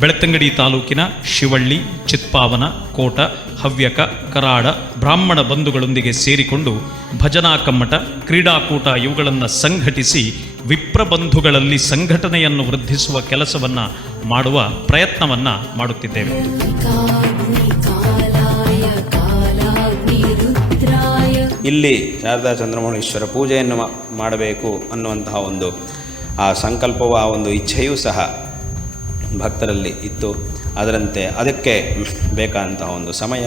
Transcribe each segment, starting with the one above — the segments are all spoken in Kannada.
ಬೆಳತಂಗಡಿ ತಾಲೂಕಿನ ಶಿವಳ್ಳಿ ಚಿತ್ಪಾವನ ಕೋಟ ಹವ್ಯಕ ಕರಾಡ ಬ್ರಾಹ್ಮಣ ಬಂಧುಗಳೊಂದಿಗೆ ಸೇರಿಕೊಂಡು ಭಜನಾ ಕಮ್ಮಟ ಕ್ರೀಡಾಕೂಟ ಇವುಗಳನ್ನು ಸಂಘಟಿಸಿ ವಿಪ್ರಬಂಧುಗಳಲ್ಲಿ ಸಂಘಟನೆಯನ್ನು ವೃದ್ಧಿಸುವ ಕೆಲಸವನ್ನು ಮಾಡುವ ಪ್ರಯತ್ನವನ್ನು ಮಾಡುತ್ತಿದ್ದೇವೆ. ಇಲ್ಲಿ ಶಾರದಾ ಚಂದ್ರಮೌಳೇಶ್ವರ ಪೂಜೆಯನ್ನು ಮಾಡಬೇಕು ಅನ್ನುವಂತಹ ಒಂದು ಆ ಸಂಕಲ್ಪವು ಆ ಒಂದು ಇಚ್ಛೆಯೂ ಸಹ ಭಕ್ತರಲ್ಲಿ ಇತ್ತು. ಅದರಂತೆ ಅದಕ್ಕೆ ಬೇಕಾದಂತಹ ಒಂದು ಸಮಯ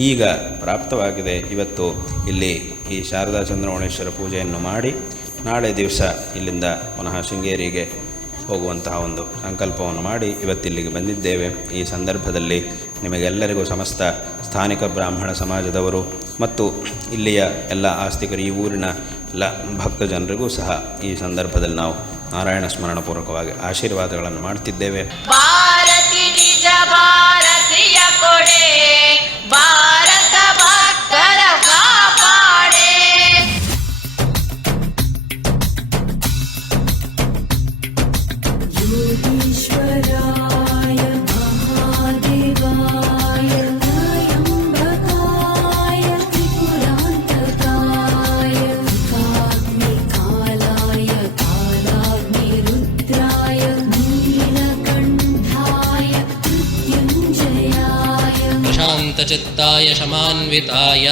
ಈಗ ಪ್ರಾಪ್ತವಾಗಿದೆ. ಇವತ್ತು ಇಲ್ಲಿ ಈ ಶಾರದಾ ಚಂದ್ರಮೌಳೇಶ್ವರ ಪೂಜೆಯನ್ನು ಮಾಡಿ ನಾಳೆ ದಿವಸ ಇಲ್ಲಿಂದ ಪುನಃ ಶೃಂಗೇರಿಗೆ ಹೋಗುವಂತಹ ಒಂದು ಸಂಕಲ್ಪವನ್ನು ಮಾಡಿ ಇವತ್ತಿಲ್ಲಿಗೆ ಬಂದಿದ್ದೇವೆ. ಈ ಸಂದರ್ಭದಲ್ಲಿ ನಿಮಗೆಲ್ಲರಿಗೂ ಸಮಸ್ತ ಸ್ಥಾನಿಕ ಬ್ರಾಹ್ಮಣ ಸಮಾಜದವರು ಮತ್ತು ಇಲ್ಲಿಯ ಎಲ್ಲ ಆಸ್ತಿಕರು, ಈ ಊರಿನ ಎಲ್ಲ ಭಕ್ತ ಜನರಿಗೂ ಸಹ ಈ ಸಂದರ್ಭದಲ್ಲಿ ನಾವು ನಾರಾಯಣ ಸ್ಮರಣಪೂರ್ವಕವಾಗಿ ಆಶೀರ್ವಾದಗಳನ್ನು ಮಾಡ್ತಿದ್ದೇವೆ. ಭಾರತಿ ನಿಜ ಭಾರತೀಯ ಕೊಡೆ. शान्तचित्ताय शमान्विताय।